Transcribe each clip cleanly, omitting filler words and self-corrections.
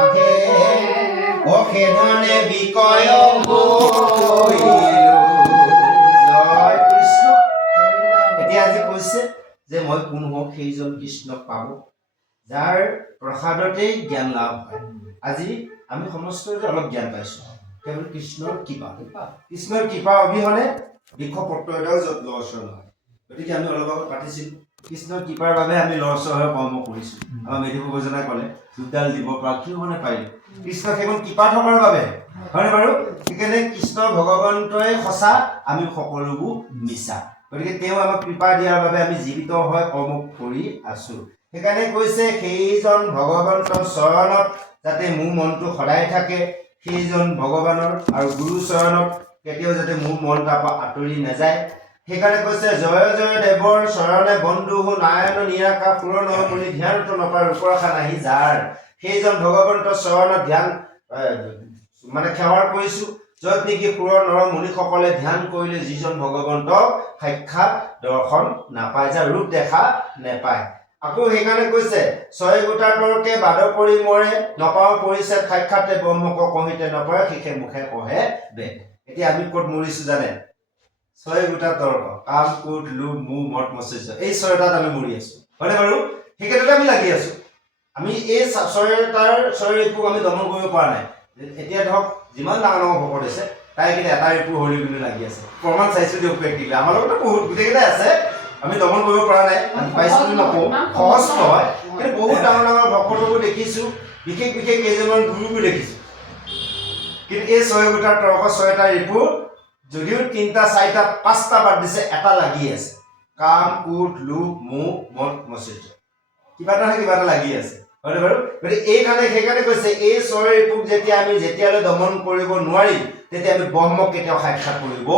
আখে অখেধনে বিকয় জয় কৃষ্ণ। এতিয়া আজি কৈছে যে মই কোন হওঁ, সেইজন কৃষ্ণক পাব যাৰ প্ৰসাদতেই জ্ঞান লাভ হয়। আজি আমি সমস্তই অলপ জ্ঞান পাইছো কেৱল কৃষ্ণৰ কৃপা। কৃষ্ণৰ কৃপা অবিহনে বৃক্ষ পত্ৰ এটাও য'ত লৰচৰ নহয়। গতিকে আমি অলপ আগত পাতিছিলো কৃষ্ণৰ কৃপাৰ বাবে আমি লৰচৰ হৈ কৰ্ম কৰিছো। আমাৰ মেধি প্ৰভুজনাই ক'লে দুডাল দিব পৰা কি মানে পাৰিলো, কৃষ্ণ কেৱল কৃপা থকাৰ বাবে, হয়নে বাৰু? সেইকাৰণে কৃষ্ণ ভগৱন্তই সঁচা, আমি সকলোবোৰ মিছা। গতিকে তেওঁ আমাক কৃপা দিয়াৰ বাবে আমি জীৱিত হৈ কৰ্ম কৰি আছো। সেইকাৰণে কৈছে সেইজন ভগৱন্তৰ চৰণত যাতে মোৰ মনটো সদায় থাকে, সেইজন ভগৱানৰ আৰু গুৰু চৰণত কেতিয়াও যাতে মোৰ মন তাৰ পৰা আঁতৰি নাযায়। সেইকাৰণে কৈছে জয় জয় দেৱৰ চৰণে বন্ধু নাৰায়ণ নিৰাকা পুৰণ মুনি ধ্যানত নপাৰ ৰূপৰখা নাহি যাৰ। সেইজন ভগৱন্তৰ চৰণত ধ্যান মানে সেৱাৰ কৰিছো, য'ত নেকি সুৰ নৰ মুনিসকলে ধ্যান কৰিলে যিজন ভগৱন্তক সাক্ষাৎ দৰ্শন নাপায়, যাৰ ৰূপ দেখা নেপায়। আকৌ সেইকাৰণে কৈছে ছয় গোটা তৰ্কে বাদ পৰি মৰে, নপাওঁ পৰিছেদ সাক্ষাতে ব্ৰহ্মক কহিতে নপৰে, শিখে মুখে কহে বেদ। এতিয়া আমি ক'ত মৰিছো জানে? ছয় গোটা তৰ্ক, কাম ক্ৰোধ লোভ মোহ মদ মৎসৰ্য, এই ছয়টাত আমি মৰি আছো, হয়নে বাৰু? সেইকেইটাতে আমি লাগি আছো। আমি এই ছয় ৰিপুক আমি দমন কৰিব পৰা নাই। এতিয়া ধৰক যিমান ডাঙৰ ডাঙৰ ভকত আছে তাই কিন্তু এটা ৰিপু হৰি বুলি লাগি আছে। প্ৰমাণ চাইছো দিয়ক প্ৰেক্টিকেলি, আমাৰ লগতো বহুত গোটেইকেইটাই আছে, আমি দমন কৰিব পৰা নাই। আমি পাইছো বুলি নকওঁ, সহজ নহয়, কিন্তু বহুত ডাঙৰ ডাঙৰ ভকতকো দেখিছো, বিশেষ বিশেষ কেইজনমান গুৰুকো দেখিছো। কিন্তু এই ছয় গোটা তৰ্ক ছয়টা ৰিপু যদিও 3টা 4টা 5টা বাদ দিছে, এটা লাগি আছে। কাম ক্ৰোধ লোভ মোহ মদ মৎসৰ্য, কিবা এটা লাগি আছে, হয়নে বাৰু? গতিকে সেইকাৰণে কৈছে এই ছয় ৰিপুক যেতিয়া আমি যেতিয়ালৈ দমন কৰিব নোৱাৰিম তেতিয়া আমি ব্ৰহ্মক কেতিয়াও সাক্ষাৎ কৰিব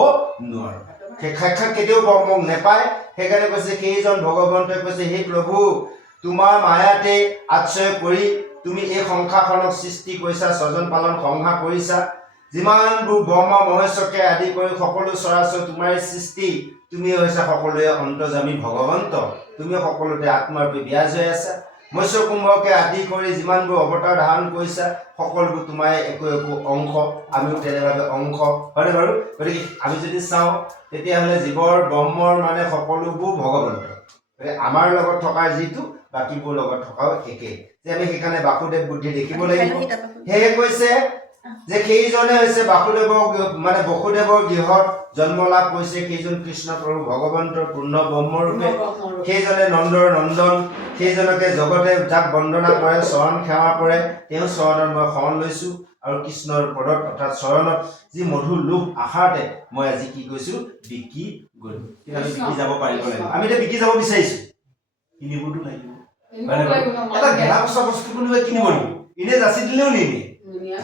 নোৱাৰো। সেই সাক্ষাৎ কেতিয়াও ব্ৰহ্মক নেপায়। সেইকাৰণে কৈছে সেইজন ভগৱন্তই কৈছে হে প্ৰভু তোমাৰ মায়াতে আশ্ৰয় কৰি তুমি এই সংসাৰখনক সৃষ্টি কৰিছা, স্বজন পালন সংহাৰ কৰিছা। যিমানবোৰ ব্ৰহ্মা মহেশ্বৰকে আদি কৰি সকলো চৰাচৰ তোমাৰ সৃষ্টি, তুমি হৈছা সকলোৱে অন্তৰ্যামী ভগৱন্ত, তুমি সকলোতে আত্মাৰূপে বিৰাজ হৈ আছা। মৎস্য কুম্ভকে আদি কৰি যিমানবোৰ অৱতাৰ ধাৰণ কৰিছা সকলোবোৰ তোমাৰ একো একো অংশ, আমিও তেনেভাৱে অংশ, হয়নে বাৰু? গতিকে আমি যদি চাওঁ তেতিয়াহ'লে জীৱৰ ব্ৰহ্মৰ মানে সকলোবোৰ ভগৱন্ত। আমাৰ লগত থকা যিটো বাকীবোৰ লগত থকাও একেই, যে আমি সেইকাৰণে বাসুদেৱ বুদ্ধি দেখিব লাগিব। সেয়ে কৈছে যে সেইজনে হৈছে বসুদেৱৰ গৃহত জন্ম লাভ কৰিছে, সেইজন কৃষ্ণ প্ৰভু ভগৱন্তৰ পূৰ্ণ ব্ৰহ্মৰূপে, সেইজনে নন্দৰ নন্দন, সেইজনকে জগতে যাক বন্দনা কৰে চৰণ সেৱা কৰে, তেওঁ চৰণত মই শৰণ লৈছো। আৰু কৃষ্ণৰ পদত অৰ্থাৎ চৰণত যি মধুৰ লোভ আশাতে মই আজি কি কৈছো বিকি গলো। কিন্তু আমি বিকি যাব পাৰিব লাগিব। আমি এতিয়া বিকি যাব বিচাৰিছো, কিনিবতো লাগিব। এটা গেলা পচা বস্তু কোনোবাই কিনিব লাগিব, এনে যাচি দিলেও নিনিয়ে।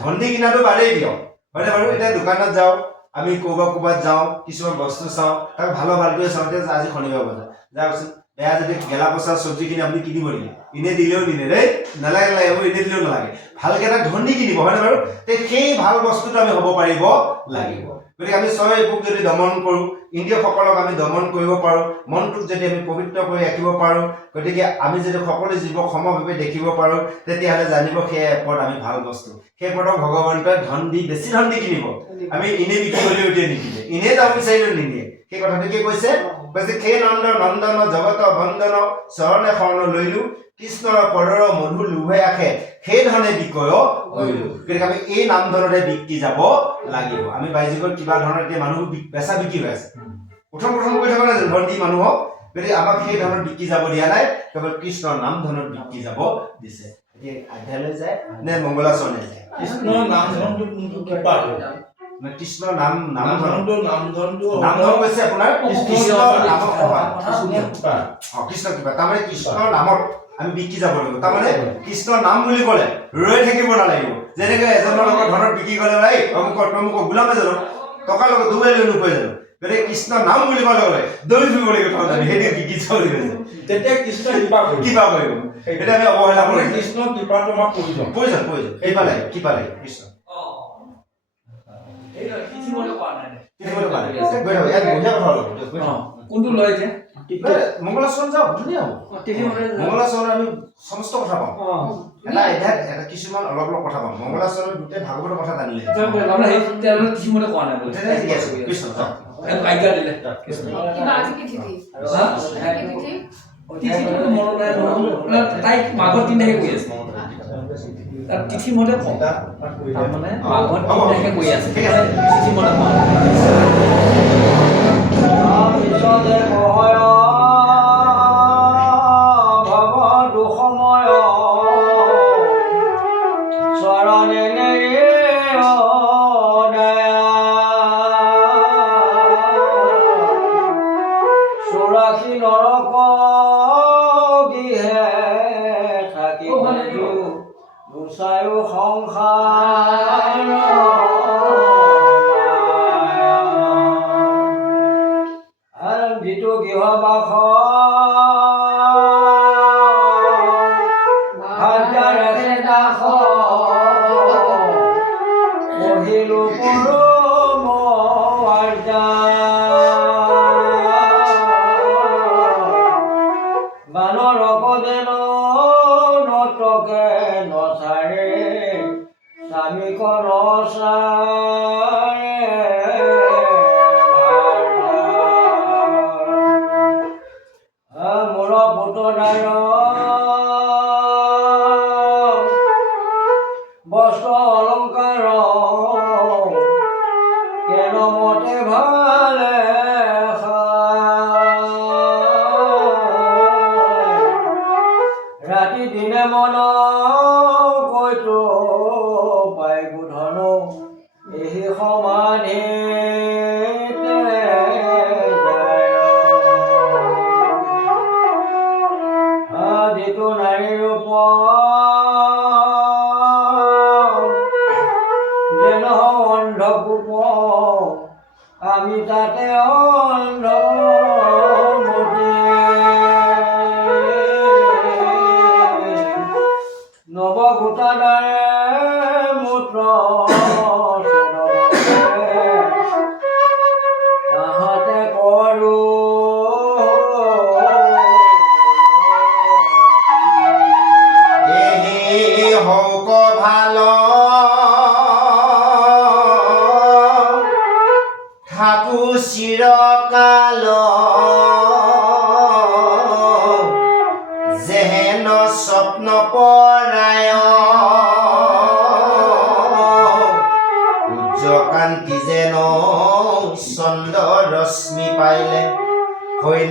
ধনী কিনাটো বাদেই দিয়ক, হয়নে বাৰু? এতিয়া দোকানত যাওঁ, আমি ক'ৰবাত যাওঁ, কিছুমান বস্তু চাওঁ, তাক ভালটোৱে চাওঁ। এতিয়া আজি শনিবাৰ বজাৰ যাওকচোন, বেয়া যদি গেলা পচা চব্জিখিনি আপুনি কিনিব লাগিব, এনে দিলেও নিলে দেই নালাগে এইবোৰ এনে দিলেও নালাগে, ভালকে এটা ধনী কিনিব, হয়নে বাৰু? সেই ভাল বস্তুটো আমি হ'ব পাৰিব লাগিব। গতিকে আমি ছয় ৰিপুক যদি দমন কৰোঁ, ইন্দ্ৰিয়সকলক আমি দমন কৰিব পাৰোঁ, মনটোক যদি আমি পবিত্ৰ কৰি ৰাখিব পাৰোঁ, গতিকে আমি যদি সকলো জীৱক সমভাৱে দেখিব পাৰোঁ, তেতিয়াহ'লে জানিব সেই পদ আমি ভাল বস্তু। সেই পদক ভগৱন্তই বেছি ধন দি কিনিব। আমি এনেই বিক্ৰী কৰিলেও এতিয়া নিকিনে, এনেই যাব বিচাৰিলেও নিনিয়ে। সেই কথাটো কি কৈছে? সেই নন্দন জগত বন্দন চৰণে শৰণ লৈলো, কৃষ্ণৰ পদৰ মধু লোভে আখে সেই ধৰণে বিকয় কৰিলো। গতিকে আমি এই নাম ধৰণে বিক্ৰী যাব লাগিব। আমি বাইজুগত কিবা ধৰণৰ এতিয়া মানুহ বেচা বিক্ৰী হৈ আছে, প্ৰথম কৰি থকা নাই ধন দি মানুহক, গতিকে আমাক সেই ধৰণত বিক্ৰী যাব দিয়া নাই, কেৱল কৃষ্ণৰ নাম ধৰণত বিক্ৰী যাব দিছে। এতিয়া আধ্যায়লৈ যায় নে মংগলাচৰণে যায়? কৃষ্ণৰ নাম ধৰণটো কোনটো কৃপা? কৃষ্ণৰ নাম ধৰণটো কৈছে আপোনাৰ কৃষ্ণৰ নামত কৃষ্ণ কৃপা। তাৰমানে কৃষ্ণৰ নামত আমি বিক্ৰী যাব লাগিব। তাৰমানে কৃষ্ণৰ নাম বুলি ক'লে ৰৈ থাকিব নালাগিব। যেনেকে এজনৰ লগত ধনত বিক্ৰী গ'লে তমুক গোলাম এজনক টকাৰ লগত দুবাই লৈ নোপোৱা জানো? গতিকে কৃষ্ণৰ নাম বুলি ক'লে দৌৰি ফুৰিব লাগিব, সেইটো বিক্ৰী যাব লাগিব। তেতিয়া কৃষ্ণ কৃপা কৰিব। এতিয়া আমি অৱহেলা কৰি কৃষ্ণ কৃপাটো আমাৰ প্ৰয়োজন। কৃপা লাগে কৃষ্ণ। কোনটো লয় যে মংগলাচৰণ যাওঁ ধুনীয়া হ'ব মংগলাচৰণ আমি সমস্ত কথা পাম এটা কিছুমান অলপ অলপ কথা পাম মংগলাচৰণ গোটেই ভাগৱতৰ কথা জানিলে তাইক মাঘৰ 3 তাৰিখে কৈ আছে তিথি মতে কম তাৰমানে মাঘৰ 3 তাৰিখে কৈ আছে তিথি মতে কম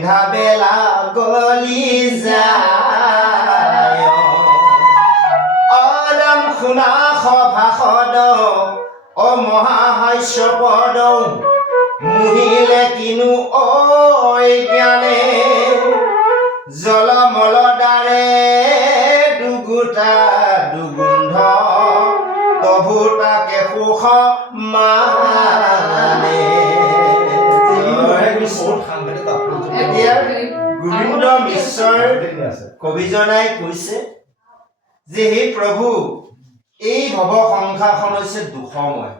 সন্ধ্যা বেলা গলি যায় অদম শুনা সভাসদ অ মহাহাস্য পদ মুহিলে কিনো ঐ জ্ঞানে জলমল দ্বাৰে দুগুটা দুগুন্ধ তবু তাকে সুখ মানে গোবিন্দ মিশ্ৰৰ কবিজনাই কৈছে যে হে প্ৰভু এই ভৱ সংসাৰখন হৈছে দুখময়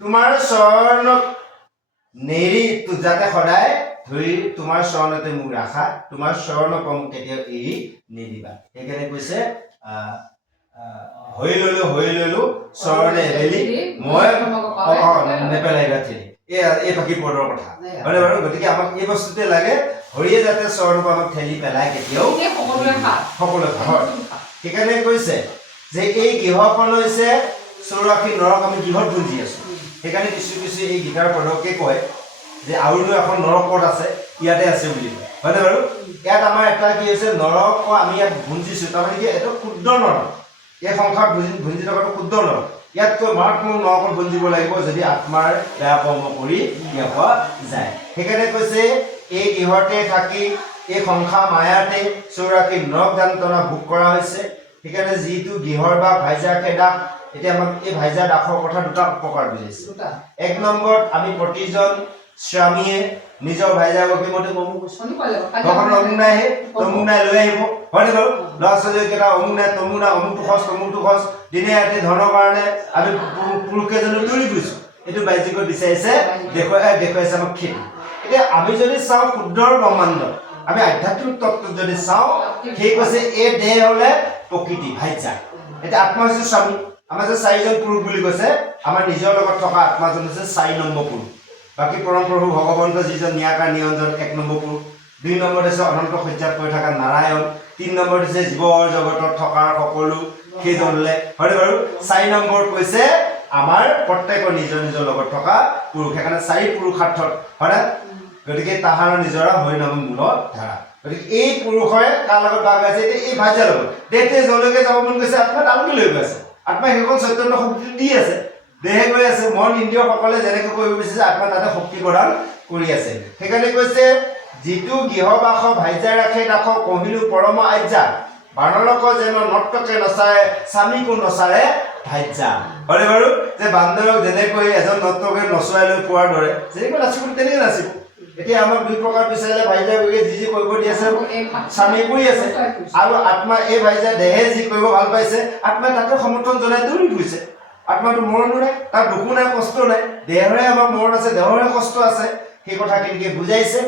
তোমাৰ চৰণক নেৰি যাতে সদায় ধৰি তোমাৰ চৰণতে মোক ৰাখা তোমাৰ চৰণক মোক কেতিয়াও এৰি নিদিবা সেইকাৰণে কৈছে হৈ ললো চৰণে এবেলি মই নেপেলাইবা ঠেলি এই বাকী পদৰ কথা হয়নে বাৰু গতিকে আমাক এই বস্তুতে লাগে হৰিয়ে যাতে চৰণক আমাক ঠেলি পেলাই কেতিয়াও সকলোৱে হয় সেইকাৰণে কৈছে যে এই গৃহখন হৈছে 84 নৰক আমি গৃহত ভুঞ্জি আছো সেইকাৰণে কিছু এই গীতাৰ পদকে কয় যে আৰু এখন নৰক ক'ত আছে ইয়াতে আছে বুলি হয়নে বাৰু ইয়াত আমাৰ এটা কি হৈছে নৰক আমি ইয়াত ভুঞ্জিছো তাৰমানে কি এইটো ক্ষুদ্ৰ নৰক এই সংসাৰ ভুঞ্জি থকাটো ক্ষুদ্ৰ নৰক ইয়াতকৈ মাৰাত্মক নৰকত ভুঞ্জিব লাগিব যদি আত্মাৰ বেয়া কৰ্ম কৰি বিয়া পোৱা যায় সেইকাৰণে কৈছে এই গৃহতে থাকি এই সংসাৰ মায়াতে 84 নৰক যান্ত্ৰণা ভোগ কৰা হৈছে সেইকাৰণে যিটো গৃহৰ বা ভাইজা খেদা এতিয়া আমাক এই ভাইজা দাসৰ কথা দুটা প্ৰকাৰ বুজাইছে এক নম্বৰত আমি প্ৰতিজন স্বামীয়ে নিজৰ ভাইজাগৰাকী মতে অমুক নাই তমুক নাই লৈ আহিব হয়নে বাৰু ল'ৰা ছোৱালীকেইটা অমুক নাই তমুক নাই অমুকটো খৰচ দিনে ৰাতি ধনৰ কাৰণে আমি পুৰুষকেইজনে দৌৰি গৈছো এইটো বাইজিকৈ বিচাৰিছে দেখুৱাইছে আমাক খেতি এতিয়া আমি যদি চাওঁ ক্ষুদ্ৰ ব্ৰহ্মাণ্ড আমি আধ্যাত্মিক তত্ত্বত যদি চাওঁ সেই কৈছে এই দেহ হ'লে প্ৰকৃতি ভাজ্যা এতিয়া আত্মা হৈছে স্বামী আমাৰ যে 4জন পুৰুষ বুলি কৈছে আমাৰ নিজৰ লগত থকা আত্মাজন হৈছে 4 নম্বৰ পুৰুষ বাকী পৰম প্ৰভু ভগৱন্ত যিজন ন্যায়কাৰ নিৰঞ্জন 1 নম্বৰ পুৰুষ 2 নম্বৰ হৈছে অনন্ত সজ্জাত পৰি থকা নাৰায়ণ 3 নম্বৰ হৈছে জীৱ জগতত থকাৰ সকলো সেইজনলে হয়নে বাৰু 4 নম্বৰ কৈছে আমাৰ প্ৰত্যেকৰ নিজৰ নিজৰ লগত থকা পুৰুষ সেইকাৰণে 4 পুৰুষাৰ্থত হয়নে গতিকে তাহাৰ নিজৰা হৈ নাম মূল ধাৰা গতিকে এই পুৰুষৰে কাৰ লগত ভাগ আছে এই ভাজ্যাৰ লগত দেহতে জলৈকে যাব মন গৈছে আত্মা তালৈকে লৈ গৈছে আত্মা সেইখন চৈতন্য শক্তি দি আছে দেহে গৈ আছে মন ইন্দ্ৰিয় সকলে যেনেকৈ কৰিব বিচাৰিছে আত্মা তাতে শক্তি প্ৰদান কৰি আছে সেইকাৰণে কৈছে যিটো গৃহবাস ভাজ্যা ৰাখে তাক কহিলো পৰম আজ্ঞা বানৰক যেন নৰ্তকে নচাৰে স্বামীকো নচাৰে ভাজ্যা হয়নে বাৰু যে বান্দৰক যেনেকৈ এজন নৰ্তকে নচুৱাই লৈ পোৱাৰ দৰে যেনেকৈ নাচিব তেনেকৈ নাচিব এতিয়া আমাক 2 প্ৰকাৰ বিচাৰিলে ভাজ্যা গৈ যি কৰিব দি আছে স্বামী কৰি আছে আৰু আত্মা এই ভাজ্যা দেহে যি কৰিব ভাল পাইছে আত্মা তাতে সমৰ্থন জনাই দৌৰি ফুৰিছে আত্মাটো মৰণো নাই তাৰ দুখো নাই কষ্ট নাই দেহৰে আমাৰ মৰণ আছে দেহৰে কষ্ট আছে সেই কথা কেনেকৈ বুজাইছে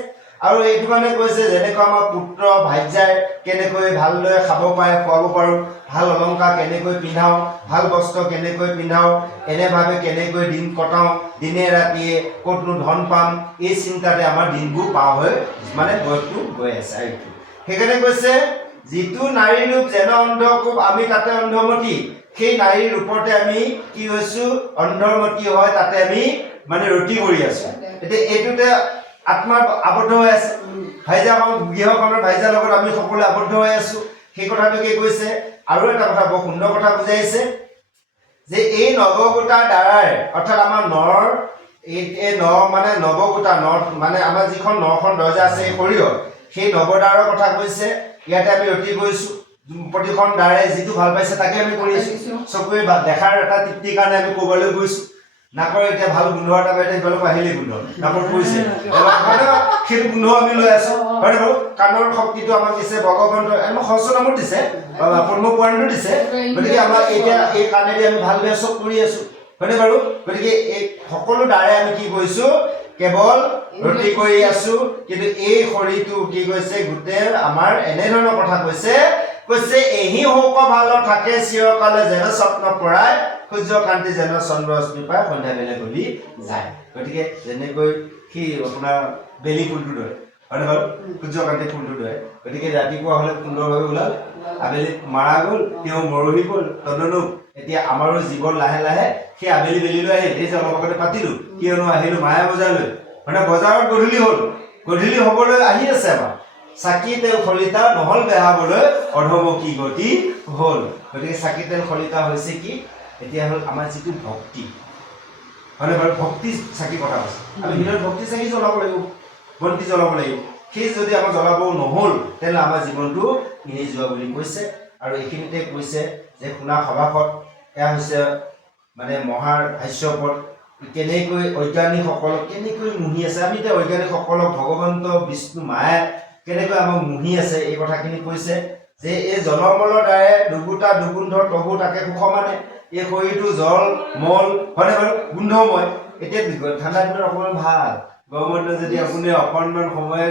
আৰু এইটো মানে কৈছে যেনেকৈ আমাৰ পুত্ৰ ভাজ্যাৰ কেনেকৈ ভালদৰে খাব পাৰে খুৱাব পাৰোঁ ভাল অলংকাৰ কেনেকৈ পিন্ধাওঁ ভাল বস্ত্ৰ কেনেকৈ পিন্ধাওঁ এনেভাৱে কেনেকৈ দিন কটাওঁ দিনে ৰাতিয়ে ক'তনো ধন পাম এই চিন্তাতে আমাৰ দিনবোৰ পাৰ হৈ মানে বয়সটো গৈ আছে এইটো সেইকাৰণে কৈছে যিটো নাৰী ৰূপ যেন অন্ধকূপ আমি তাতে অন্ধমতী সেই নাৰীৰ ৰূপতে আমি কি হৈছোঁ অন্ধমতী হয় তাতে আমি মানে ৰতি কৰি আছোঁ এতিয়া এইটোতে আত্মা আবদ্ধ হৈ আছে ভাইজা গৃহখনৰ ভাইজাৰ লগত আমি সকলোৱে আবদ্ধ হৈ আছোঁ সেই কথাটোকে কৈছে আৰু এটা কথা বৰ সুন্দৰ কথা বুজাইছে যে এই নৱগোটাৰ দ্বাৰাই অৰ্থাৎ আমাৰ নৰ এই ন মানে নৱগোটা নৰ মানে আমাৰ যিখন নখন দৰ্জা আছে এই শৰীৰত সেই নৱদ্বাৰৰ কথা কৈছে ইয়াতে আমি ৰতি কৰিছোঁ প্ৰতিখন দ্বাৰে যিটো ভাল পাইছে তাকে আমি কৰিছোঁ চকুৱে দেখাৰ এটা তৃপ্তিৰ কাৰণে আমি ক'বলৈ গৈছোঁ নাকৰ এতিয়া ভাল গোন্ধ এটা পাইছে সেইফালে আহিলে গোন্ধ নাকৰ পৰিছে সেইটো গোন্ধ আমি লৈ আছো হয় নে বাৰু কাণৰ শক্তিটো আমাক দিছে ভগৱন্ত আমাক সহস্ৰ নামত দিছে পদ্ম পুৰাণটো দিছে গতিকে আমাৰ এতিয়া এই কাণেদি আমি ভাল বেয়া চব কৰি আছো হয়নে বাৰু গতিকে এই সকলো দ্বাৰে আমি কি কৰিছোঁ কেৱল ৰতি কৰি আছো কিন্তু এই শৰীৰটো কি কৈছে গোটেই আমাৰ এনেধৰণৰ কথা কৈছে এহি হৌক ভাল থাকে চিৰকালে যেন স্বপ্ন পৰাই সূৰ্য কান্তি যেন চন্দ্ৰ অস্মি পাই সন্ধ্যা বেলা গলি যায় গতিকে যেনেকৈ সি আপোনাৰ বেলি ফুলটো দৰে হয়নে বাৰু সূৰ্য কান্তি ফুলটো দৰে গতিকে ৰাতিপুৱা হ'লে সুন্দৰভাৱে ওলাল আবেলি মাৰা গ'ল তেওঁ মৰহি গ'ল তদনুক এতিয়া আমাৰো জীৱন লাহে লাহে সেই আবেলি বেলিলৈ আহিল এই যে অলপ আগতে পাতিলোঁ কিয়নো আহিলোঁ মায়া বজাৰলৈ মানে বজাৰত গধূলি হ'বলৈ আহি আছে আমাৰ চাকি তেল খলিতা নহল বেহাবলৈ অধমকি গতি হ'ল গতিকে চাকি তেল খলিতা হৈছে কি এতিয়া হ'ল আমাৰ যিটো ভক্তি হয়নে বাৰু ভক্তি চাকি কথা কৈছে আমি ভিতৰত ভক্তি চাকি জ্বলাব লাগিব বন্তি জ্বলাব লাগিব সেই যদি আমাৰ জ্বলাব নহ'ল তেতিয়াহ'লে আমাৰ জীৱনটো এনেই যোৱা বুলি কৈছে আৰু এইখিনিতে কৈছে যে শুনা সভাসত এয়া হৈছে মানে মহাৰ হাস্যপদ কেনেকৈ অজ্ঞানীসকলক কেনেকৈ মুহি আছে আমি এতিয়া অজ্ঞানীসকলক ভগৱন্ত বিষ্ণু মায়ে কেনেকৈ আমাক মুহি আছে এই কথাখিনি কৈছে যে এই জলমলৰ দ্বাৰে দুগুটা দুগুন্ধ প্ৰভু তাকে সুখ মানে এই শৰীৰটো জল মল হয়নে বাৰু গোন্ধময় এতিয়া ঠাণ্ডা দিনত অকণমান ভাল গৰমৰ দিনত যদি আপুনি অকণমান সময়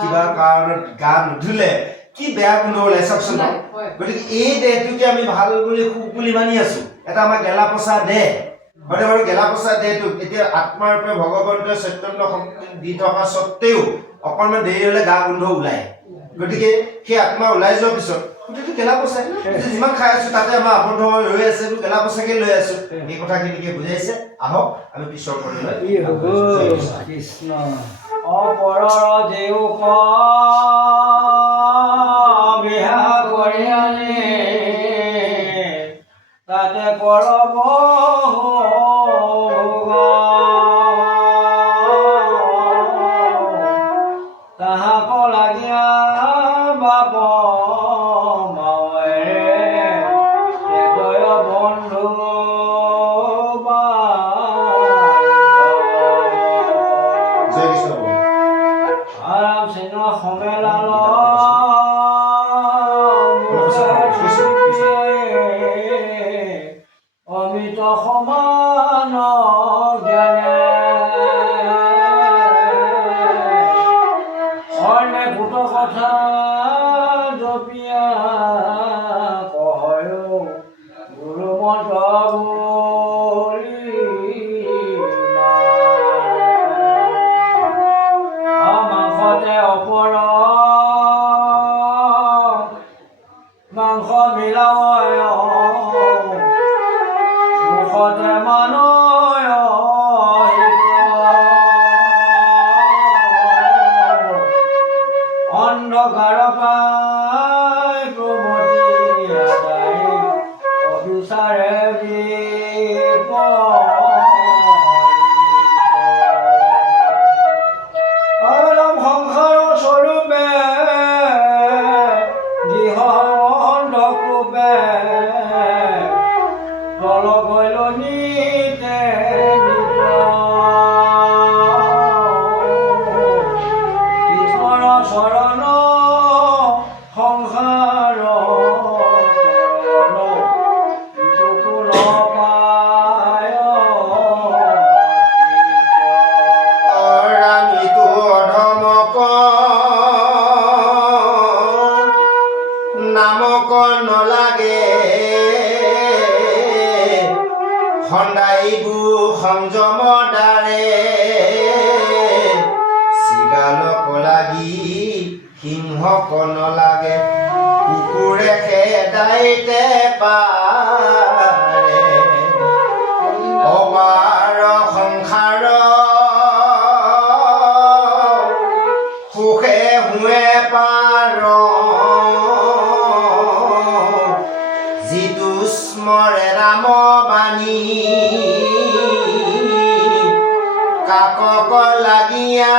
কিবা কাৰণত গা নুধুলে কি বেয়া গোন্ধ ওলাই চাওকচোন গতিকে এই দেহটোকে আমি ভাল বুলি সুখ বুলি মানি আছো এটা আমাৰ গেলা পচা দেহ হয়নে বাৰু গেলা পচা দেহটো এতিয়া আত্মাৰ পৰা ভগৱন্তৰ চৈতন্য শক্তি দি থকা স্বত্তেও অকণমান দেৰি হ'লে গা গোন্ধ ওলায় গতিকে সেই আত্মা ওলাই যোৱাৰ পিছত গোটেইটো গেলা পচাই যিমান খাই আছো তাতে আমাৰ আবদ্ধ হৈ ৰৈ আছে গেলা পচাকে লৈ আছো এই কথাখিনিকে বুজাইছে আহক আমি পিছৰ পৰ্যায়লৈ কৃষ্ণ অপৰৰ দেউ বিহা কৰি আনি তাতে পৰব তাহাক লাগিয়া বাপ বন্ধু আৰাম চিহ্ন সমেলাল অমিত সমান জ্ঞানে মাংসতে অপৰ মাংস মিলায় মুখতে মানুহ অন্ধকাৰ পাই প্ৰমতি আদায় অবিচাৰে সংসাৰ স্বৰূপে গৃহ অন্ধকূপে তল গৈলনিতে কৃষ্ণৰ চৰণ সংসাৰ চকুল পায় আমিতো অধমক নামক নলাগে সন্দাইবোৰ সংযম দ্বাৰে চিগালক লাগি সিংহক নলাগে কুকুৰে খেদাইতে পাৰে অপাৰ সংসাৰ সুখে হুৱে পাৰ যিটো স্মৰে ৰাম বাণী কাকক লাগিয়া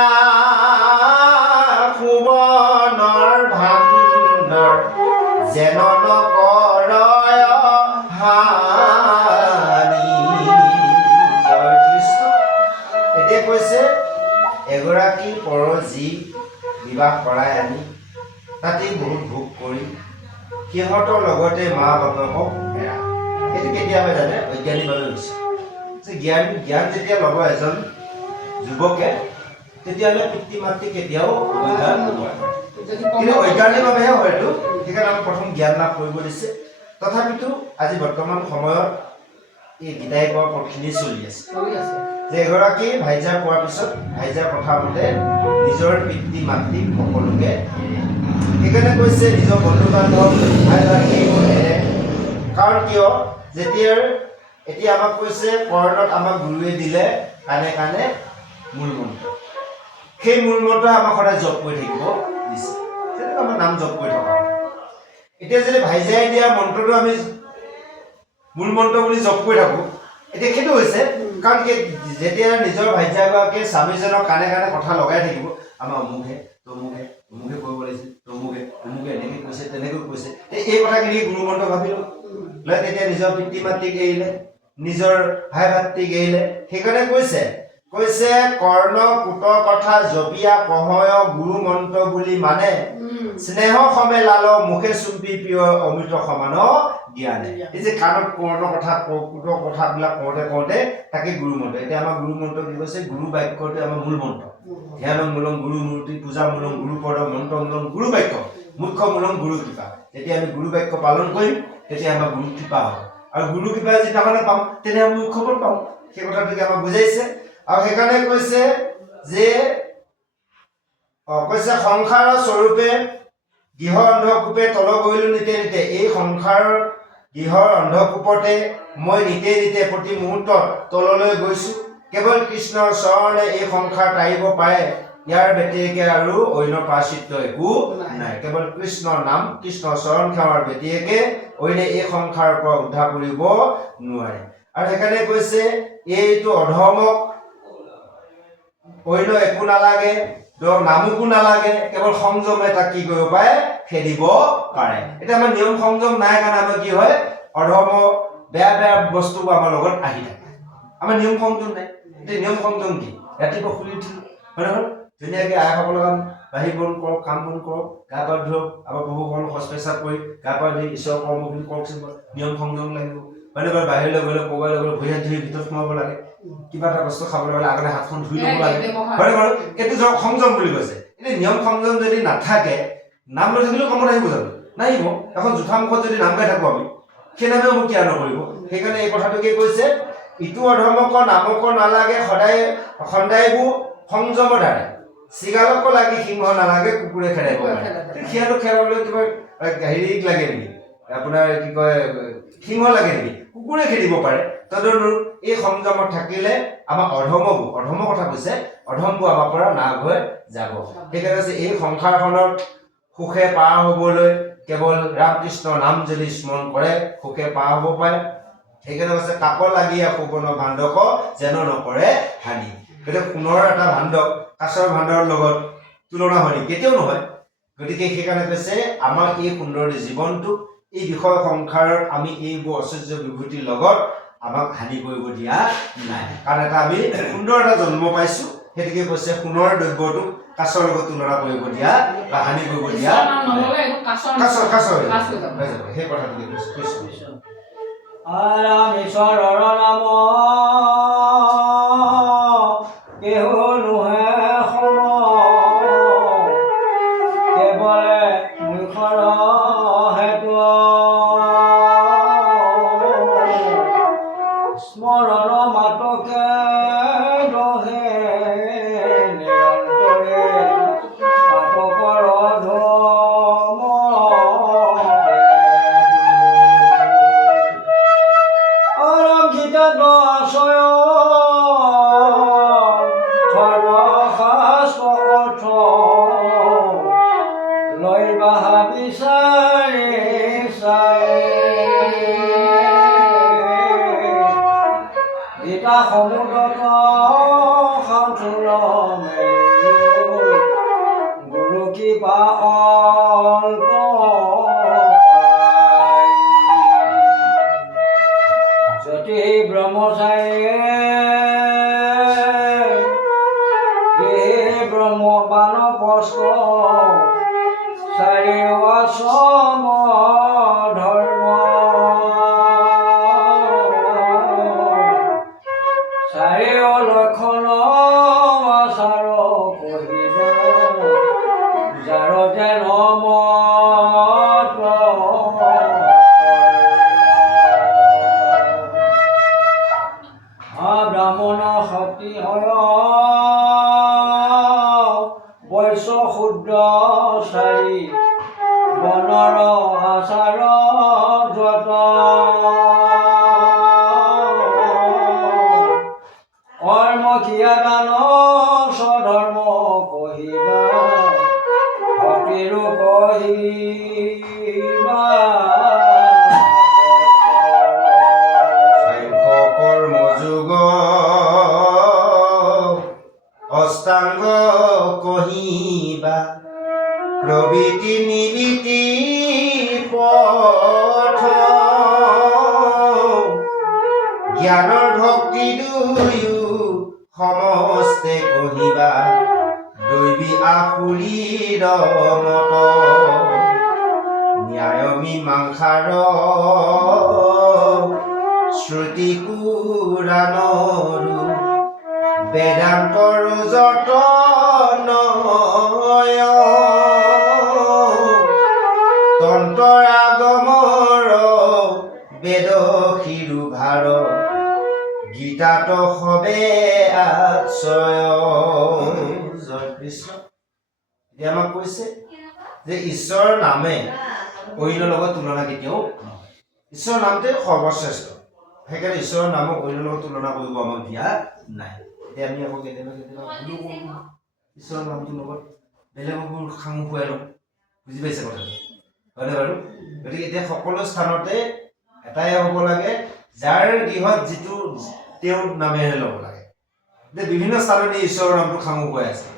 সুবনৰ ভাণ্ডৰ যেন নকৰয় হানি। জয় কৃষ্ণ। এতিয়া কৈছে এগৰাকী পৰ যি বিবাহ কৰাই আনি তাতেই বহুত ভোগ কৰি সিহঁতৰ লগতে মা বাপেকক এৰা। সেইটো কেতিয়া হয় জানে? বৈজ্ঞানিকভাৱে হৈছে যে জ্ঞান যেতিয়া ল'ব এজন যুৱকে তেতিয়াহ'লে পিতৃ মাতৃ কেতিয়াও অজ্ঞান নকৰে, কিন্তু অজ্ঞানিকভাৱেহে হয়তো। সেইকাৰণে আমাক প্ৰথম জ্ঞান লাভ কৰিব দিছে। তথাপিতো আজি বৰ্তমান সময়ত এই গীতাই কোৱা পথখিনি চলি আছে যে এগৰাকী ভাইজা পোৱাৰ পিছত ভাইজা কথা মতে নিজৰ পিতৃ মাতৃক সকলোকে এৰে। সেইকাৰণে কৈছে নিজৰ বন্ধু বান্ধৱ ভাই ভাইবোৰ এৰে। কাৰণ কিয়? এতিয়া আমাক কৈছে কৰ্ণত আমাক গুৰুৱে দিলে কাণে কাণে মূল মন্ত্ৰ। সেই মূল মন্ত্ৰ আমাক সদায় জপ কৰি থাকিব দিছে। তেনেকৈ আমাৰ নাম জপ কৰি থকা। এতিয়া যদি ভাইজাই দিয়া মন্ত্ৰটো আমি মূল মন্ত্ৰ বুলি জপ কৰি থাকোঁ, এতিয়া সেইটো হৈছে কাৰণ কি যেতিয়া নিজৰ ভাইজাগৰাকীয়ে স্বামীজনক কাণে কাণে কথা লগাই থাকিব, আমাৰ অমুকহে তমুকহে অমুকহে কৰিব লাগিছিল, তমুকে এনেকৈ কৈছে তেনেকৈ কৈছে, এই কথাখিনি গুৰু মন্ত্ৰ ভাবিলোঁ লৈ তেতিয়া নিজৰ পিতৃ মাতৃক এৰিলে, নিজৰ ভাই ভাতৃক এৰিলে। সেইকাৰণে কৈছে কৰ্ণ কুট কথা জপিয়া পহয় গুৰু মন্ত্ৰ বুলি মানে স্নেহ সমে লাল মুখে চুম্পি প্ৰিয় অমৃত সমান জ্ঞানে। এই যে কাণত কৰ্ণ কথা কুট কথাবিলাক কওঁতে তাকে গুৰু মন্ত্ৰ। এতিয়া আমাৰ গুৰু মন্ত্ৰ কি কৈছে? গুৰু বাক্যটো আমাৰ মূল মন্ত্ৰ। ধ্যান মূলম গুৰু মূৰ্তি, পূজা মূলম গুৰু পদ, মন্ত্ৰ মূলম গুৰু বাক্য, মুখ্য মূলম গুৰু কৃপা। যেতিয়া আমি গুৰু বাক্য পালন কৰিম তেতিয়া আমাৰ গুৰু কৃপা হ'ব। আৰু গুৰু কৃপা যিদিনাখনে পাম তেতিয়া আমি মুখ্য পদ পাম। সেই কথাটোকে আমাক বুজাইছে। আৰু সেইকাৰণে কৈছে যে সংসাৰৰ স্বৰূপে গৃহ অন্ধকূপে তল গৈলো নিতে নিতে। এই সংসাৰৰ গৃহৰ অন্ধকূপতে মই নিতে নিতে প্ৰতি মুহূৰ্তত তললৈ গৈছো। কেৱল কৃষ্ণৰ চৰণে এই সংসাৰ তাৰিব পাৰে, ইয়াৰ ব্যতিৰেকে আৰু অন্য প্ৰাচিত্য একো নাই। কেৱল কৃষ্ণৰ নাম, কৃষ্ণৰ চৰণ সেৱাৰ ব্যতিৰেকে অন্য এই সংসাৰৰ পৰা উদ্ধাৰ কৰিব নোৱাৰে। আৰু সেইকাৰণে কৈছে এইটো অধমক অন্য একো নালাগে, নামকো নালাগে, কেৱল সংযমে তাক কি কৰিব পাৰে? খেদিব পাৰে। এতিয়া আমাৰ নিয়ম সংযম নাই কাৰণে আমাৰ কি হয়? অধৰ্ম বেয়া বেয়া বস্তুবোৰ আমাৰ লগত আহি থাকে। আমাৰ নিয়ম সংযম নাই। এতিয়া নিয়ম সংযম কি? ৰাতিপুৱা শুই উঠিলোঁ, হয় নহয়? ধুনীয়াকৈ আইসকলৰ বাঢ়ি বন কৰক, কাম বন কৰক, গা পা ধুৱক, আমাৰ প্ৰভুসকল শৌচ পেচাব কৰি গা পা ধুই ঈশ্বৰৰ কৰ্মখিনি কৰকচোন। নিয়ম সংযম লাগিব। হয় নহয়? বাহিৰলৈ গ'লে ক'ৰবালৈ গ'লে ভৰি হাত ধুই ভিতৰত সোমাব লাগে। কিবা এটা বস্তু খাবলৈ হ'লে আগতে হাতখন ধুই ল'ব লাগে, হয় নহয়? এইটো সংযম বুলি কৈছে। এতিয়া নিয়ম সংযম যদি নাথাকে নাম লৈ থাকিলেও কামত আহিব জানো? নাহিব। এখন জোঠা মুখত যদি নাম গাই থাকোঁ আমি, সেই নামেও মোক কিয় নকৰিব সেইকাৰণে এই কথাটোকে কৈছে ইটো অধমক নামক নালাগে সদায়বোৰ সংযমৰ দ্বাৰা চিগালক লাগি সিংহ নালাগে কুকুৰে খেদাব পাৰে সিহঁতক খেদাবলৈ কিবা হেৰি লাগে নেকি আপোনাৰ কি কয় সিংহ লাগে নেকি কুকুৰে খেদিব পাৰে তদনুৰূপ এই সংযমত থাকিলে আমাৰ অধমৰ কথা কৈছে অধমবোৰ আমাৰ পৰা নাশ হৈ যাব সেইকাৰণে এই সংসাৰখনত সুখে পাৰ হ'বলৈ কেৱল ৰামকৃষ্ণ নাম যদি স্মৰণ কৰে সুখে পাৰ হ'ব পাৰে সেইকাৰণে কৈছে কাক লাগি সুবৰ্ণ ভাণ্ডক যেন নকৰে হানি গতিকে সোণৰ এটা ভাণ্ডক কাছৰ ভাণ্ডৰ লগত তুলনা হয় নেকি কেতিয়াও নহয় গতিকে সেইকাৰণে কৈছে আমাৰ এই সুন্দৰ জীৱনটো এই বিষয় সংসাৰত আমি এইবোৰ ঐশ্বৰ্য বিভূতিৰ লগত আমাক হানি কৰিব দিয়া নাই কাৰণ এটা আমি সুন্দৰ এটা জন্ম পাইছো সেইটোকে কৈছে সোণৰ দ্ৰব্যটো কাছৰ লগত তুলনা কৰিব দিয়া বা হানি কৰিব দিয়া কাছৰ সেই কথাটোকে কৈছে আৰাম ঈশ্বৰৰ নাম কেহ নোহে সম কেৱলে মুখৰ হেতু স্মৰণ মাতকে দহে নিৰন্তৰে পাতকৰ ধম অৰক্ষিত আশয় সৰ্বশাস্ত্ৰ অৰ্থ লৈ বাহা বিচাৰি চাই গীতা সমুদ্ৰত সাঁথুৰ মেলিলো গুৰু কৃপা অল্প পাই যতি ব্ৰহ্মচাৰী ব্ৰহ্ম বানপ্ৰস্থ চাৰিও আশ্ৰম ধৰ্ম চাৰিও লক্ষণ আচাৰ কহিব যাৰ যেন মত ব্ৰাহ্মণ সতী হয় বৈশ্য শূদ্ৰ চাৰি বনৰ আচাৰ যত কৰ্ম কিয়া দান স্বধৰ্ম কহিবা সতীৰো কহিবা কৰ্মযোগ অষ্টাংগ কহিবা প্ৰবৃতি নিবিতি পথ জ্ঞানৰ ভক্তি দুয়ো সমস্তে কহিবা দৈবী আকুলিৰ মত ন্যায় মীমাংসাৰ শ্ৰুতি পুৰাণৰো বেদান্তৰ যতনয় তন্ত্ৰৰ আগমৰ বেদ শিৰোভাৰ গীতাত সবে আশ্ৰয় জয় কৃষ্ণ এতিয়া আমাক কৈছে যে ঈশ্বৰৰ নামে অন্য লগত তুলনা কেতিয়াও নহয় ঈশ্বৰৰ নামটোৱে সৰ্বশ্ৰেষ্ঠ সেইকাৰণে ঈশ্বৰৰ নামক অন্য লগত তুলনা কৰিব আমাক দিয়া নাই এতিয়া আমি আকৌ কেতিয়াবা ভুলো কৰোঁ ঈশ্বৰৰ নামটোৰ লগত বেলেগবোৰ খাং খুৱাই লওঁ বুজি পাইছে কথাটো হয়নে বাৰু গতিকে এতিয়া সকলো স্থানতে এটাই হ'ব লাগে যাৰ গৃহত যিটো তেওঁৰ নামেৰে ল'ব লাগে এতিয়া বিভিন্ন স্থানতে ঈশ্বৰৰ নামটো খাং খুৱাই আছে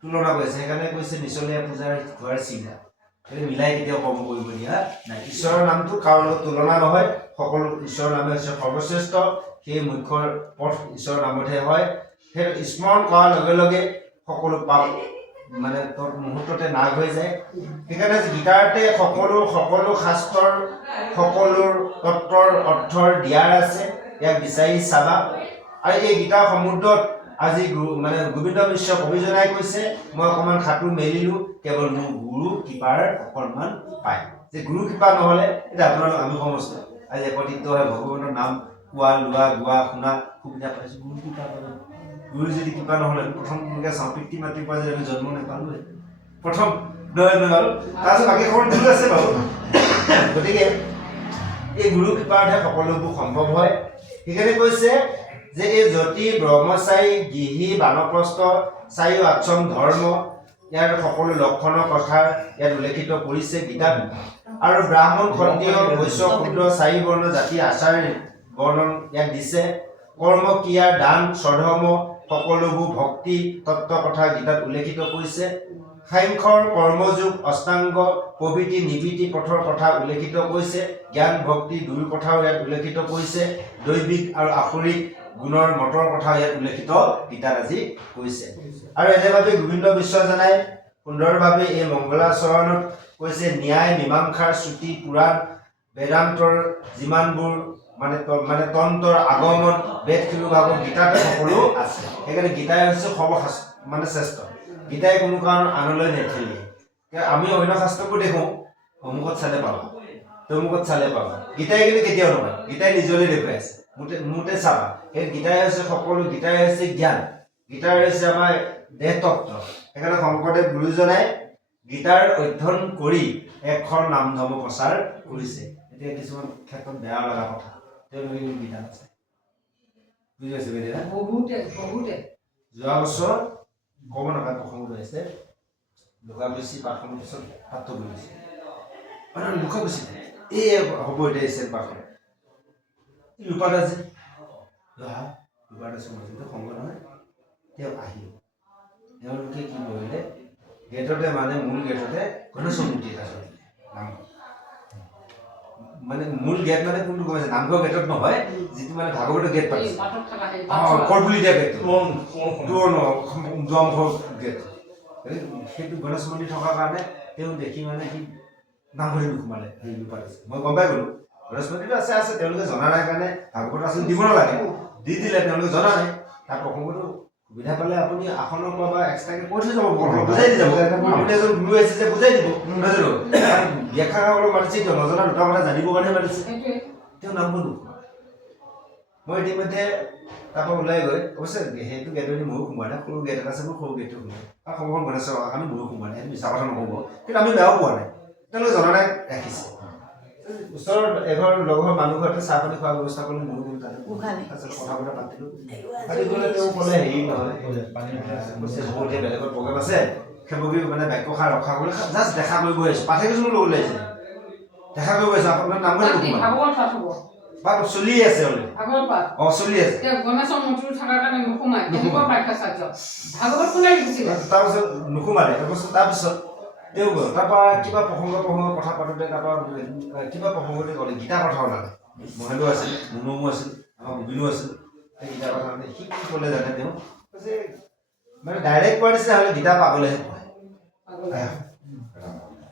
তুলনা কৰিছে সেইকাৰণে কৈছে নিচলীয়া পূজাৰ ঘৰ চিন্তা সেইটো মিলাই কেতিয়াও কম কৰিব দিয়া নাই ঈশ্বৰৰ নামটো কাৰো লগত তুলনা নহয় সকলো ঈশ্বৰৰ নামে হৈছে সৰ্বশ্ৰেষ্ঠ সেই মুখ্য পথ ঈশ্বৰৰ নামতহে হয় সেইটো স্মৰণ কৰাৰ লগে লগে সকলো পাপ মানে তোৰ মুহূৰ্ততে নাশ হৈ যায় সেইকাৰণে গীতাতে সকলো শাস্ত্ৰৰ সকলো তত্ত্বৰ অৰ্থৰ দিয়াৰ আছে ইয়াক বিচাৰি চাবা আৰু এই গীতা সমুদ্ৰত আজি মানে গোবিন্দ মিশ্ৰ কবিজনাই কৈছে মই অকণমান সাঁতোৰ মেলিলোঁ কেৱল মোৰ গুৰু কৃপাৰ অকণমান পায় যে গুৰু কৃপা নহ'লে এতিয়া আপোনালোক আমি সমস্ত আজি একত্ৰিত হৈ ভগৱানৰ নাম কোৱা লোৱা গোৱা শুনা সুবিধা পাইছোঁ। গুৰু কৃপা পালোঁ। গুৰু যদি কৃপা নহ'লে প্ৰথম তেনেকৈ চাওঁ পিতৃ মাতৃৰ পৰা যদি আমি জন্ম নাপালোঁৱে প্ৰথম নহয় বাৰু তাৰপিছত বাকী খবৰ দূৰ আছে বাৰু। গতিকে এই গুৰু কৃপাৰহে সকলোবোৰ সম্ভৱ হয়। সেইকাৰণে কৈছে যে এই যতি ব্ৰহ্মচাৰী গৃহী বানপ্ৰস্থ চাৰিও আশ্ৰম ধৰ্ম ইয়াৰ সকলো লক্ষণৰ কথা ইয়াত উল্লেখিত কৰিছে গীতাত। আৰু ব্ৰাহ্মণ ক্ষত্ৰিয় বৈশ্য শূদ্ৰ চাৰি বৰ্ণ জাতি আচাৰ বৰ্ণন ইয়াত দিছে। কৰ্ম ক্ৰিয়াৰ দান স্বধৰ্ম সকলোবোৰ ভক্তি তত্ত্ব কথা গীতাত উল্লেখিত কৰিছে। সাংখ্যৰ কৰ্মযোগ অষ্টাংগ প্ৰভৃতি নিবৃত্তি পথৰ কথা উল্লেখিত কৰিছে। জ্ঞান ভক্তি দুয়ো কথাও ইয়াত উল্লেখিত কৰিছে। দৈবিক আৰু আসুৰিক গুণৰ মতৰ কথা ইয়াত উল্লেখিত গীতাত আজি কৈছে। আৰু এনেভাৱে গোবিন্দ বিশ্বজনাই সুন্দৰভাৱে এই মংগলাচৰণত কৈছে ন্যায় মীমাংসাৰ শ্ৰুতি পুৰাণ বেদান্তৰ যিমানবোৰ মানে তন্ত্ৰৰ আগমন বেদ ভাগত গীতাতে সকলো আছে। সেইকাৰণে গীতাই হৈছে মানে শ্ৰেষ্ঠ। গীতাই কোনো কাৰণ আনলৈ নেঠেলিয়ে। আমি অন্য শাস্ত্ৰকো দেখোঁ অমুকত চালে পাবা তমুকত চালে পাবা, গীতাই কিন্তু কেতিয়াও নকয়। গীতাই নিজলৈ দেখুৱাই আছে মোতে চাবা। সেই গীতাই হৈছে সকলো। গীতাই হৈছে জ্ঞান। গীতাই হৈছে আমাৰ দেহতত্ত্ব। সেইকাৰণে শংকৰদেৱ গুৰুজনাই গীতাৰ অধ্যয়ন কৰি এখন নাম ধৰ্ম প্ৰচাৰ কৰিছে। এতিয়া কিছুমান ক্ষেত্ৰত বেয়া লগা কথা তেওঁলোকে গীতা আছে বুজি পাইছে বেদেনা বহুতে যোৱা বছৰ ক'ব নাপায় প্ৰসংগ হৈ আছে লোকাবেশী পাঠৰ পিছত পাত্ৰ কৰিছে মানে লোকাবেশী এই হ'ব এতিয়া এছে পাঠৰ ৰূপাদাস ৰূপাদাস মাজতে সংগ নহয় তেওঁ আহিল। তেওঁলোকে কি কৰিলে গেটতে মানে মূল গেটতে গণেশ মূৰ্তি এটা চলিলে নামঘৰ মানে মূল গেট মানে কোনটো গম পাইছে নামঘৰ গেটত নহয় যিটো মানে ভাগৱতৰ গেট পাইছে কলপুলি দিয়া গেট দুৱাৰমুখৰ গেট সেইটো গণেশ মন্দিৰ থকাৰ কাৰণে তেওঁ দেখি মানে কি নামঘৰে নোসোমালে সেই ৰূপাদাস। মই গম পাই গ'লো গণেশ মন্দিৰটো আছে আছে তেওঁলোকে জনা নাই কাৰণে ভাগৱত আচল দিব নালাগে দি দিলে তেওঁলোকে জনা নাই। তাৰ প্ৰসংগটো সুবিধা পালে আপুনি আসনৰ পৰা বা এক্সট্ৰাকে কৈ থৈ যাব বুজাই দি যাব। আপুনি এজন গুৰু আহিছে যে বুজাই দিব নাজানো ব্যাখ্যাসকলক মাতিছে কিয় নজনা দুটা কথা জানিবৰ কাৰণে মাতিছে তেওঁ নামবোৰ নোসোমালে। মই ইতিমধ্যে তাৰপৰা ওলাই গৈ অৱশ্যে সেইটো গেটেদি ময়ো সোমোৱা নাই সৰু গেট এটা আছে মই সৰু গেটটো সোমাই আৰু সংঘৰ গণেশৰ আমি ময়ো সোমোৱা নাই সেইটো মিছা কথা নক'ব কিন্তু আমি বেয়াও পোৱা নাই তেওঁলোকে জনা নাই ৰাখিছে। ওচৰৰ এঘৰ লগৰ মানুহ ঘৰতে চাহ পানী খোৱাৰ ব্যৱস্থা কৰিলোঁ ময়ো গ'লো তাতে তাৰপিছত কথা বতৰা পাতিলোঁ পাতি গ'লে তেওঁ ক'লে হেৰি নহয় কৈছে হ'ব এতিয়া বেলেগত প্ৰগ্ৰেম আছে সেইবুলি মানে বাক্যষাৰ ৰক্ষা কৰি জাষ্ট দেখা কৰিব আহিছোঁ পাঠে কিছুমান ল'বলৈ আহিছে দেখা কৰিব আহিছোঁ আপোনাৰ নামঘৰ বা চলি আছে চলি আছে তাৰপিছত নোসোমালে তাৰপিছত তেওঁ গ'ল তাৰপৰা কিবা প্ৰসংগ কথা পাতোঁতে তাৰপৰা কিবা প্ৰসংগতে ক'লে গীতা কথা ওলালে মহেন্দ্ৰ আছিল মুনমু আছিল আমাৰ গোবিনো আছিল সেই গীতা কথা সি কি ক'লে জানে তেওঁ কৈছে মানে ডাইৰেক্ট কোৱা নিচিনা হ'লে গীতা পাগলেহে পঢ়ে।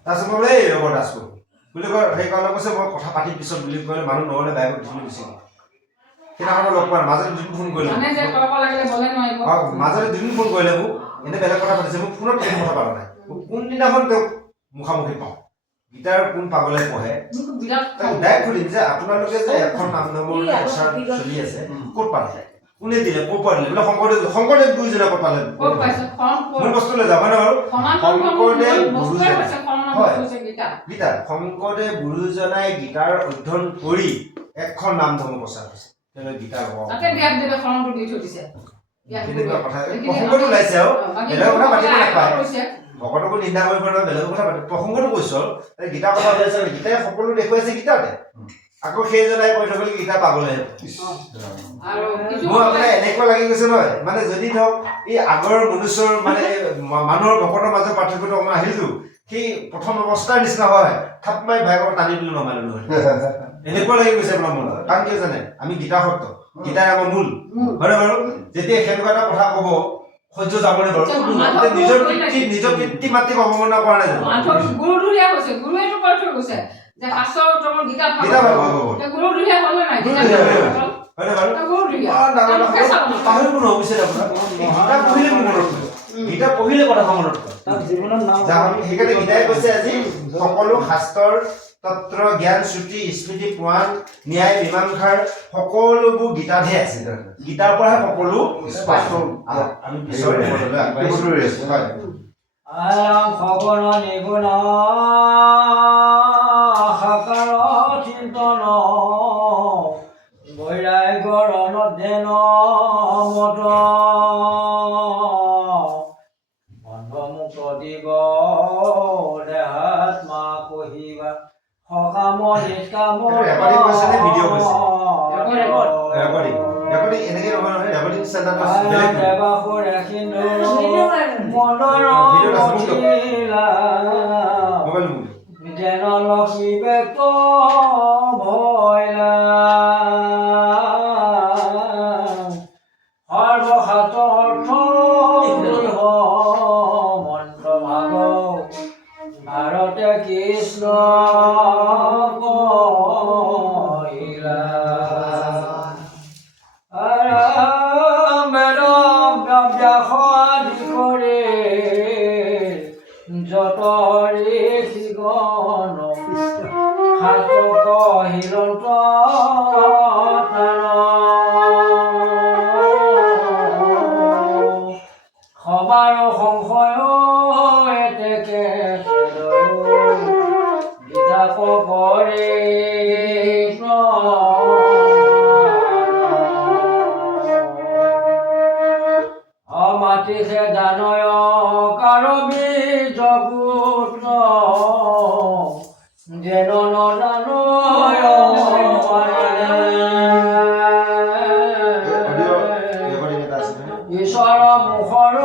তাৰপিছত মই বোলে এই ৰবৰ দাস কৰোঁ বুলি কয় সেই কাৰণে কৈছে মই কথা পাতি পিছত বুলি ক'লে মানুহ নহ'লে বাইকত উঠিবলৈ গুচি গ'ল। সেইদিনাখন লগ পোৱা মাজতে দুদিন ফোন কৰিলে মাজতে দুদিন ফোন কৰিলে মোক এনে বেলেগ কথা পাতিছে মোক ফোনত কোনো কথা পতা নাই কোনদিনাখন তেওঁক মুখামুখি পাওঁ গীতাৰ কোন পাগলে পঢ়ে ডাইৰেক্ট সুধিম যে আপোনালোকে যে এখন নাম ধৰ্মৰ প্ৰচাৰ চলি আছে ক'ত পালে কোনে দিলে ক'ৰ পৰা দিলে বোলে শংকৰদেৱ গুৰুজনে ক'ত পালে মোৰ বস্তুলৈ যাব ন বাৰু শংকৰদেৱ গুৰুজনাই গীতা শংকৰদেৱ গুৰুজনাই গীতাৰ অধ্যয়ন কৰি এখন নাম ধৰ্ম প্ৰচাৰ হৈছে তেওঁলোকে গীতা তেনেকুৱা কথা প্ৰসংগটো ওলাইছে আৰু বেলেগ কথা পাতিব নাপায় ভকতকো নিন্দা কৰিব নোৱাৰে বেলেগৰ কথা পাতে প্ৰসংগটো কৈছো আৰু গীতাৰ কথা ওলাইছে গীতাই সকলো দেখুৱাইছে গীতাতে আকৌ সেইজনাই কৈ থবলৈ গীতা পাগলে মোৰ আপোনাৰ এনেকুৱা লাগি গৈছে নহয় মানে যদি ধৰক এই আগৰ মনুষ্যৰ মানে মানুহৰ ভকতৰ মাজৰ পাৰ্থক্যটো অকণমান আহিলতো সেই প্ৰথম অৱস্থাৰ নিচিনা হয় থাপ মাৰি বাইকৰ টানি দিলোঁ নমাৰিলোঁ নহয় এনেকুৱা লাগি গৈছে আপোনাৰ মনত কাৰণ কিয় জানে আমি গীতা সত্য গীতাই আমাৰ মূল হয়নে বাৰু যেতিয়া সেনেকুৱা এটা কথা ক'ব সহ্য যাবনে বাৰু নিজৰ পিতৃ মাতৃক অৱমাননা কৰা নাই গীতা পঢ়িলে কথা মনত পৰে তাৰ জীৱনৰ নাম সেইকাৰণে গীতাই কৈছে আজি সকলো শাস্ত্ৰৰ তত্ত্ব জ্ঞান শ্ৰুতি স্মৃতি পুৰাণ ন্যায় মীমাংসাৰ সকলোবোৰ গীতাতহে আছে গীতাৰ পৰাহে সকলো আমি পিছৰ পদলৈ আগবাঢ়ি গৈ আছো হয় আয়াম খগন নিগুণ সাকাৰ চিন্তন বৈৰাগ্যৰ অনধ্যেন মত বন্ধমুক্ত দিব দেহাত্মা কহিবা সকাম নিষ্কাম ৰেকৰ্ডিং কৈছে নে ভিডিঅ' কৈছে ৰেকৰ্ডিং ৰেকৰ্ডিং এনেকে নহয় নহয় ৰেকৰ্ডিং চেণ্টাৰটো বেলেগ দেৱাসুৰ সিন্ধু মদৰ মথিলা মোবাইল যেন লক্ষ্মী ব্যক্ত ভয়লা সৰ্বশাস্ত্ৰ অৰ্থ মন্ত্ৰ ভাগ ভাৰতে কৃষ্ণ কহিলা ব্যাসাদি কৰে যত ঋষিগণ শাস্ত্ৰ কহিলত সবাৰ সংশয় এতেকে গীতাক কৰে অমাতিছে দানয় কাৰবী জপুত্ৰ যেন নদানয় ঈশ্বৰ মুখৰ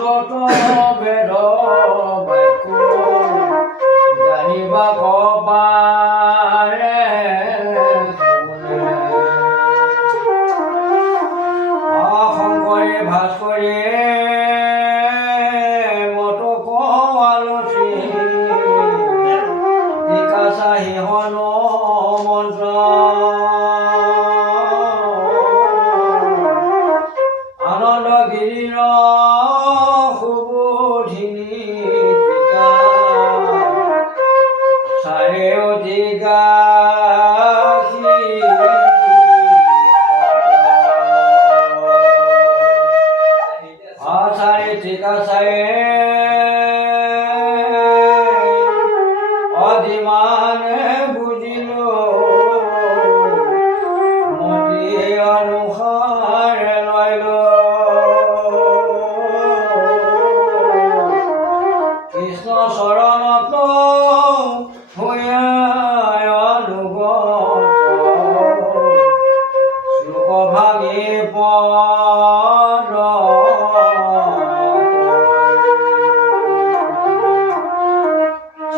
যত বেদ বাক্য জানিবা পাৰে শংকৰে ভাস্কৰে মতক আলোচী বিকাশা সিংহন মন্ত্ৰ আনন্দ গিৰিৰ সুবোধিনী টিকা চাৰে অধিকা আচাৰে টিকা চাৰে অধিমানে বুজিলো মতি অনুসাৰে লইল কৃষ্ণ চৰণত হৈয়ায় অনুগত শ্লোক ভাঙি পদ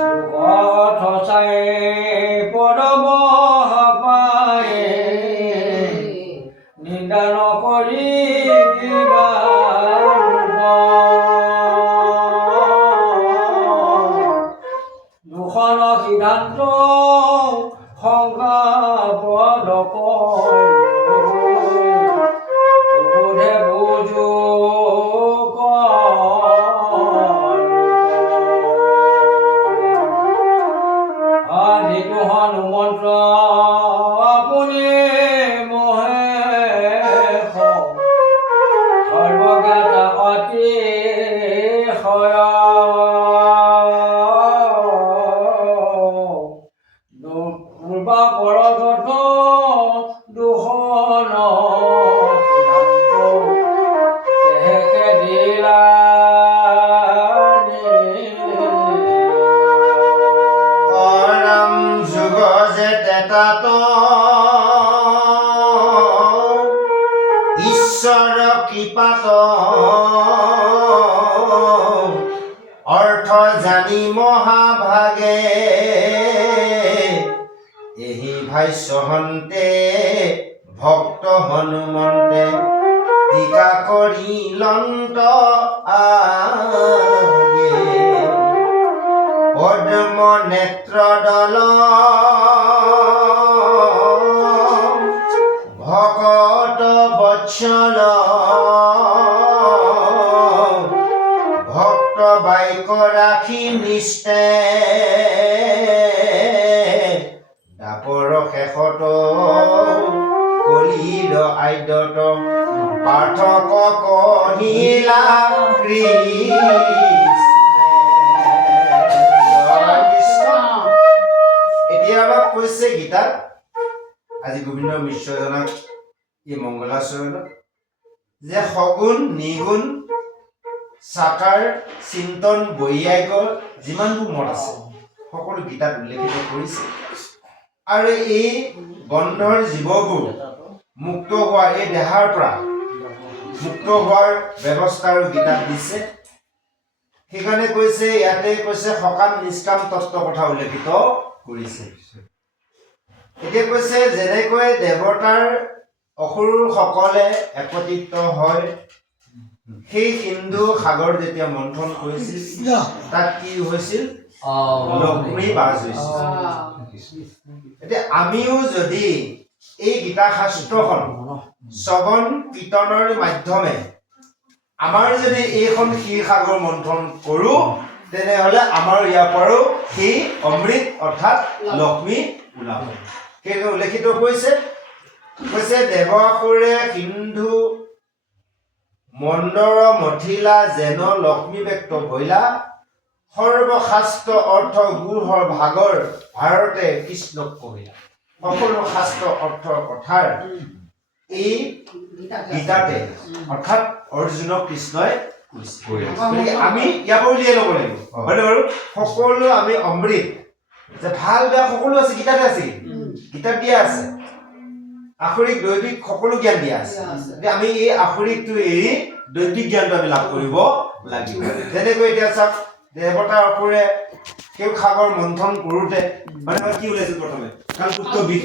শ্লোক চাই পদব পায়ে নিন্দা নকৰিবা দূষণ সিদ্ধান্ত শংকা পদ বোধে বুজো যিটো হনুমন্ত্ৰ আপুনি মোহে সৰ্বজ্ঞাত অতি পূৰ্বা পৰগত দুখন তেহেকে দিলা অৰাম যুগ যে তেতাত ঈশ্বৰ কৃপাত অৰ্থ জানি মহাভাগে এহি ভাষ্য হন্তে ভক্ত হনুমন্তে টিকা কৰি লন্ত আগে পদ্ম নেত্ৰ দল ভকত বৎসল কায়ক ৰাখি নিষ্টে দাপৰ শেষত কলিৰ আদ্যত পাৰ্থক কহিলা কৃষ্ণ। এতিয়া অলপ কৈছে গীতাত আজি গোবিন্দ মিশ্ৰজনক এই মংগলাচৰণত যে সগুণ নিগুণ চাকাৰ চিন্তন বৈয়াইকৰ যিমানবোৰ মত আছে সকলো গীতাত উল্লেখিত কৰিছে। আৰু এই বন্ধৰ জীৱবোৰ মুক্ত হোৱা এই দেহাৰ পৰা মুক্ত হোৱাৰ ব্যৱস্থাৰো গীতাত দিছে। সেইকাৰণে কৈছে ইয়াতে কৈছে সকাম নিষ্কাম তত্ত্ব কথা উল্লেখিত কৰিছে। এতিয়া কৈছে যেনেকৈ দেৱতাৰ অসুৰসকলে একত্ৰিত হয় সেই সিন্ধু সাগৰ যেতিয়া মন্থন কৰিছিল তাত কি হৈছিল লক্ষ্মী বাস হৈছিল। এতিয়া আমিও যদি এই গীতা শাস্ত্ৰখন শ্ৰৱণ কীৰ্তনৰ মাধ্যমে আমাৰ যদি এইখন ক্ষীৰসাগৰ মন্থন কৰোঁ তেনেহ'লে আমাৰ ইয়াৰ পৰাও সেই অমৃত অৰ্থাৎ লক্ষ্মী ওলাব। সেইটো উল্লেখিত কৈছে দেৱাসুৰে সিন্ধু মন্দৰ মথিলা যেন লক্ষ্মী ব্যক্ত ভৈলা সৰ্বশাস্ত্ৰ অৰ্থ গুহৰ ভাগৰ ভাৰতে কৃষ্ণক কহিলা। সকলো শাস্ত্ৰ অৰ্থ কথাৰ এই গীতাতে অৰ্থাৎ অৰ্জুনক কৃষ্ণই কৈছে। গতিকে আমি ইয়াৰ পৰা উলিয়াই ল'ব লাগিব হয়নে বাৰু? সকলো আমি অমৃত যে ভাল বেয়া সকলো আছে গীতাতে আছে, গীতাত দিয়া আছে। আখৰিক দৈবিক সকলো জ্ঞান দিয়া আছে। আমি এই আখৰিকটো এৰি দৈবিক জ্ঞানটো আমি লাভ কৰিব লাগিব। যেনেকৈ এতিয়া চাওক দেৱতাৰ অসুৰে সেই সাগৰ মন্থন কৰোঁতে মানে কি ওলাইছিল প্ৰথমে কালপুত্ৰ বিষ